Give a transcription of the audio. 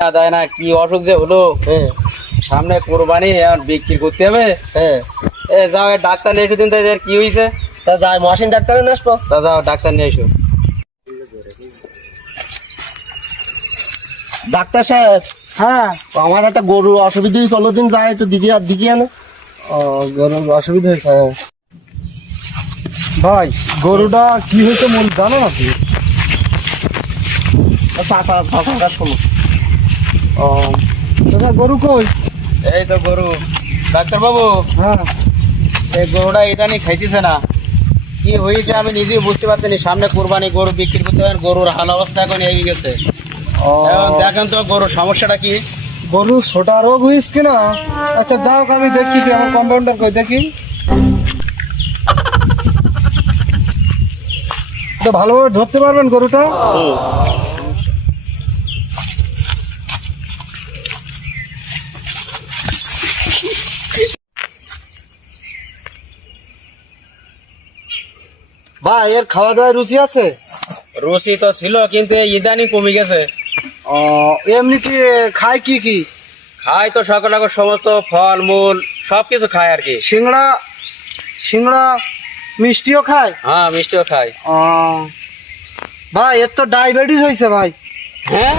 দেয় না, কি অসুখ যে হলো। সামনে কোরবানি, এখন বিক্রি করতে হবে। যাও ডাক্তার নিয়ে এসো দিন, তাই কি হয়েছে। তা যাই মহাসিন ডাক্তারে নিয়ে আসবো। তা যাও ডাক্তার নিয়ে এসো। ডাক্তার সাহেব, হ্যাঁ আমার একটা গরু অসুবিধা হয়েছে, চলো দিন যাই একটু দিকে আনে। ও, গরুর অসুবিধা হয়েছে। ভাই গরুটা কি হয়েছে মন জানো নাকি? শোনো। ও দাদা, গরু কই? এই তো গরু। ডাক্তার বাবু, হ্যাঁ, এই গরুটা ইদানি খাইতেছে না, কি হয়েছে আমি নিজেই বুঝতে পারছি না। সামনে কোরবানি, গরু বিক্রি করতে হবে, গরুর হাল অবস্থা এখন এই গেছে। ও, এখন দেখেন তো গরুর সমস্যাটা কি। গরু ছোটা রোগ হয়েছে কিনা। আচ্ছা যাও, আমি দেখতেছি, আমার কম্পাউন্ডার কই দেখি। তো ভালোভাবে ধরতে পারবেন গরুটা? ভাই এর খাওয়া দাওয়ার রুচি আছে? রুচি তো ছিল, কিন্তু এই ইদানি কমে গেছে। ও, এমনি কি খায় কি কি? খায় তো সকল রকম সমস্ত ফল মূল সবকিছু খায় আর কি। সিংড়া সিংড়া মিষ্টিও খায়? হ্যাঁ, মিষ্টিও খায়। ও, ভাই এর তো ডায়াবেটিস হয়েছে ভাই। হ্যাঁ,